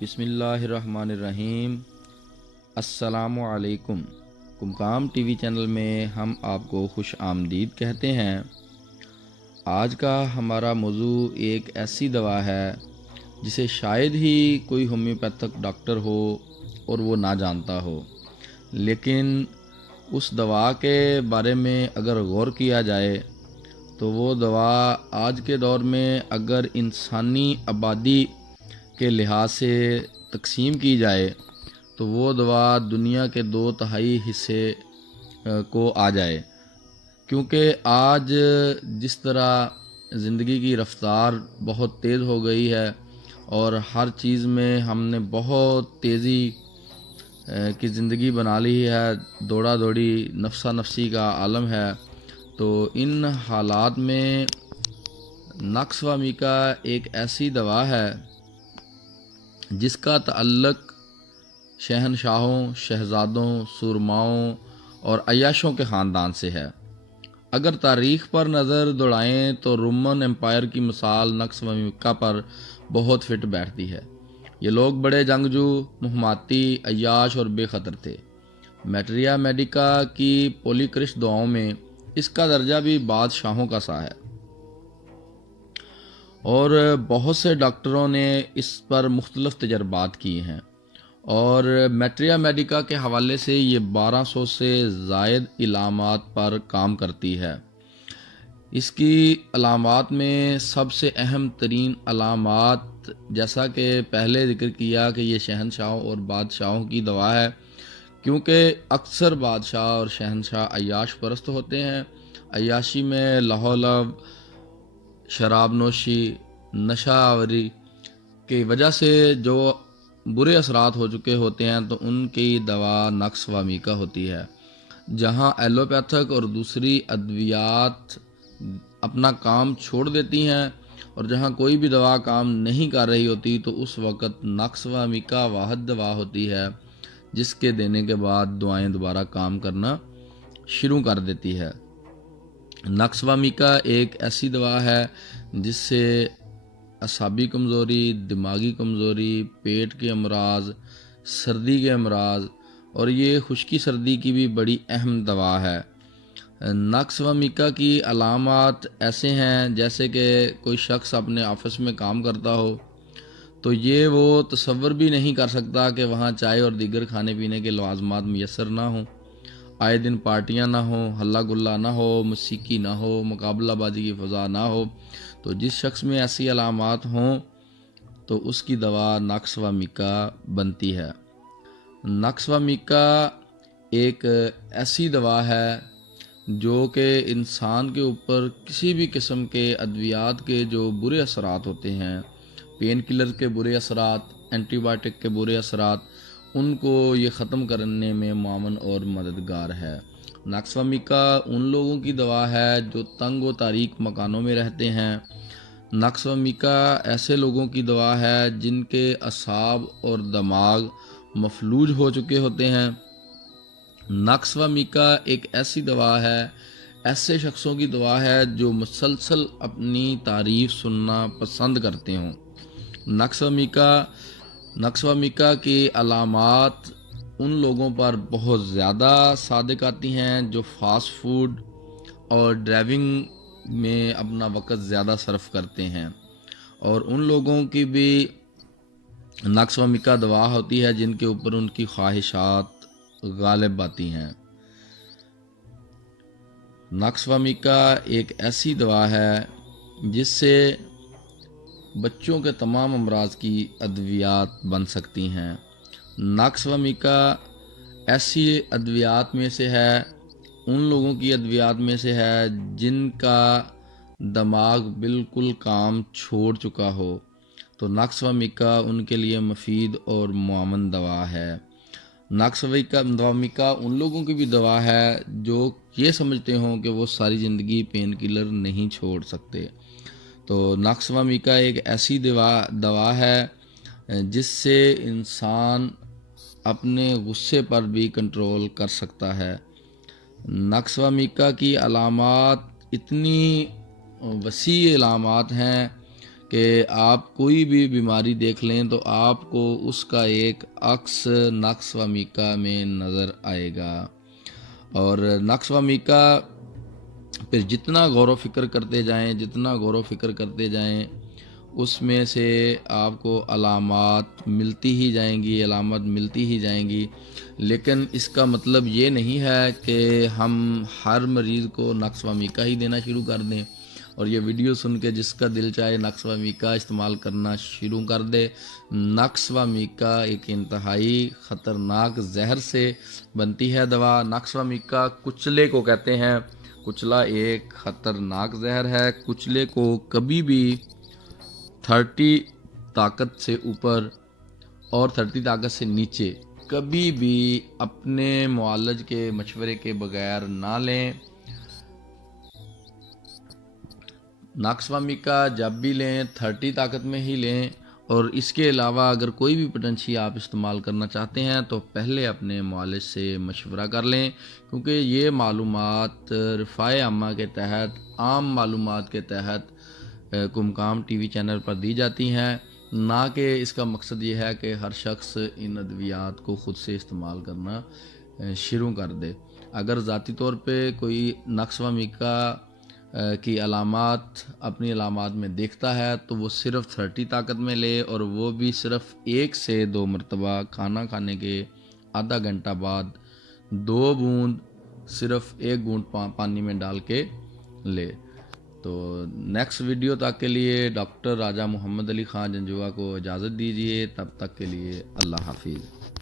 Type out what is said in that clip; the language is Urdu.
بسم اللہ الرحمن الرحیم۔ السلام علیکم۔ قمقام ٹی وی چینل میں ہم آپ کو خوش آمدید کہتے ہیں۔ آج کا ہمارا موضوع ایک ایسی دوا ہے جسے شاید ہی کوئی ہومیوپیتھک ڈاکٹر ہو اور وہ نہ جانتا ہو، لیکن اس دوا کے بارے میں اگر غور کیا جائے تو وہ دوا آج کے دور میں اگر انسانی آبادی کے لحاظ سے تقسیم کی جائے تو وہ دوا دنیا کے 2/3 حصے کو آ جائے، کیونکہ آج جس طرح زندگی کی رفتار بہت تیز ہو گئی ہے اور ہر چیز میں ہم نے بہت تیزی کی زندگی بنا لی ہے، دوڑا دوڑی نفسا نفسی کا عالم ہے، تو ان حالات میں ناکسوامیکا ایک ایسی دوا ہے جس کا تعلق شہنشاہوں، شہزادوں، سورماؤں اور عیاشوں کے خاندان سے ہے۔ اگر تاریخ پر نظر دوڑائیں تو رومن امپائر کی مثال ناکسوامیکا پر بہت فٹ بیٹھتی ہے۔ یہ لوگ بڑے جنگجو، مہماتی، عیاش اور بے خطر تھے۔ میٹریا میڈیکا کی پولیکرش دعاؤں میں اس کا درجہ بھی بادشاہوں کا سا ہے، اور بہت سے ڈاکٹروں نے اس پر مختلف تجربات کیے ہیں، اور میٹریا میڈیکا کے حوالے سے یہ 1200 سے زائد علامات پر کام کرتی ہے۔ اس کی علامات میں سب سے اہم ترین علامات، جیسا کہ پہلے ذکر کیا کہ یہ شہنشاہوں اور بادشاہوں کی دوا ہے، کیونکہ اکثر بادشاہ اور شہنشاہ عیاش پرست ہوتے ہیں۔ عیاشی میں لہو لب، شراب نوشی، نشہ آوری کی وجہ سے جو برے اثرات ہو چکے ہوتے ہیں تو ان کی دوا ناکسوامیکا ہوتی ہے۔ جہاں ایلوپیتھک اور دوسری ادویات اپنا کام چھوڑ دیتی ہیں اور جہاں کوئی بھی دوا کام نہیں کر رہی ہوتی تو اس وقت ناکسوامیکا واحد دوا ہوتی ہے جس کے دینے کے بعد دعائیں دوبارہ کام کرنا شروع کر دیتی ہے۔ ناکسوامیکا ایک ایسی دوا ہے جس سے اعصابی کمزوری، دماغی کمزوری، پیٹ کے امراض، سردی کے امراض، اور یہ خشکی سردی کی بھی بڑی اہم دوا ہے۔ ناکسوامیکا کی علامات ایسے ہیں جیسے کہ کوئی شخص اپنے آفس میں کام کرتا ہو تو یہ وہ تصور بھی نہیں کر سکتا کہ وہاں چائے اور دیگر کھانے پینے کے لوازمات میسر نہ ہوں، آئے دن پارٹیاں نہ ہوں، ہلا گلا نہ ہو، موسیقی نہ ہو، مقابلہ بازی کی فضا نہ ہو۔ تو جس شخص میں ایسی علامات ہوں تو اس کی دوا ناکسوامیکا بنتی ہے۔ ناکسوامیکا ایک ایسی دوا ہے جو کہ انسان کے اوپر کسی بھی قسم کے ادویات کے جو برے اثرات ہوتے ہیں، پین کلر کے برے اثرات، اینٹی بائیوٹک کے برے اثرات، ان کو یہ ختم کرنے میں معاون اور مددگار ہے۔ ناکسوامیکا ان لوگوں کی دوا ہے جو تنگ و تاریک مکانوں میں رہتے ہیں۔ ناکسوامیکا ایسے لوگوں کی دوا ہے جن کے اعصاب اور دماغ مفلوج ہو چکے ہوتے ہیں۔ ناکسوامیکا ایک ایسی دوا ہے، ایسے شخصوں کی دوا ہے جو مسلسل اپنی تعریف سننا پسند کرتے ہوں۔ ناکسوامیکا کی علامات ان لوگوں پر بہت زیادہ صادق آتی ہیں جو فاسٹ فوڈ اور ڈرائیونگ میں اپنا وقت زیادہ صرف کرتے ہیں، اور ان لوگوں کی بھی ناکسوامیکا دوا ہوتی ہے جن کے اوپر ان کی خواہشات غالب آتی ہیں۔ ناکسوامیکا ایک ایسی دوا ہے جس سے بچوں کے تمام امراض کی ادویات بن سکتی ہیں۔ ناکسوامیکا ایسی ادویات میں سے ہے، ان لوگوں کی ادویات میں سے ہے جن کا دماغ بالکل کام چھوڑ چکا ہو، تو ناکسوامیکا ان کے لیے مفید اور معاون دوا ہے۔ ناکسوامیکا ان لوگوں کی بھی دوا ہے جو یہ سمجھتے ہوں کہ وہ ساری زندگی پین کلر نہیں چھوڑ سکتے۔ تو ناکسوامیکا ایک ایسی دوا ہے جس سے انسان اپنے غصے پر بھی کنٹرول کر سکتا ہے۔ ناکسوامیکا کی علامات اتنی وسیع علامات ہیں کہ آپ کوئی بھی بیماری دیکھ لیں تو آپ کو اس کا ایک عکس نقص و میکا میں نظر آئے گا، اور نقص و میکا پھر جتنا غور و فکر کرتے جائیں، جتنا غور و فکر کرتے جائیں، اس میں سے آپ کو علامات ملتی ہی جائیں گی، علامات ملتی ہی جائیں گی۔ لیکن اس کا مطلب یہ نہیں ہے کہ ہم ہر مریض کو نقص و میکا ہی دینا شروع کر دیں، اور یہ ویڈیو سن کے جس کا دل چاہے نقص و میکا استعمال کرنا شروع کر دے۔ نقص و میکا ایک انتہائی خطرناک زہر سے بنتی ہے دوا۔ نقص و میکا کچلے کو کہتے ہیں۔ کچلا ایک خطرناک زہر ہے۔ کچلے کو کبھی بھی 30 طاقت سے اوپر اور 30 طاقت سے نیچے کبھی بھی اپنے معالج کے مشورے کے بغیر نہ لیں۔ نقص و میکا جب بھی لیں 30 طاقت میں ہی لیں، اور اس کے علاوہ اگر کوئی بھی پوٹنشی آپ استعمال کرنا چاہتے ہیں تو پہلے اپنے معالج سے مشورہ کر لیں، کیونکہ یہ معلومات رفاع عامہ کے تحت، عام معلومات کے تحت قمقام ٹی وی چینل پر دی جاتی ہیں، نہ کہ اس کا مقصد یہ ہے کہ ہر شخص ان ادویات کو خود سے استعمال کرنا شروع کر دے۔ اگر ذاتی طور پہ کوئی نقص و میکا کی علامات اپنی علامات میں دیکھتا ہے تو وہ صرف 30 طاقت میں لے، اور وہ بھی صرف 1 سے 2 مرتبہ کھانا کھانے کے آدھا گھنٹہ بعد 2 بوند صرف 1 گھونٹ پانی میں ڈال کے لے۔ تو نیکسٹ ویڈیو تک کے لیے ڈاکٹر راجہ محمد علی خان جنجوعہ کو اجازت دیجیے، تب تک کے لیے اللہ حافظ۔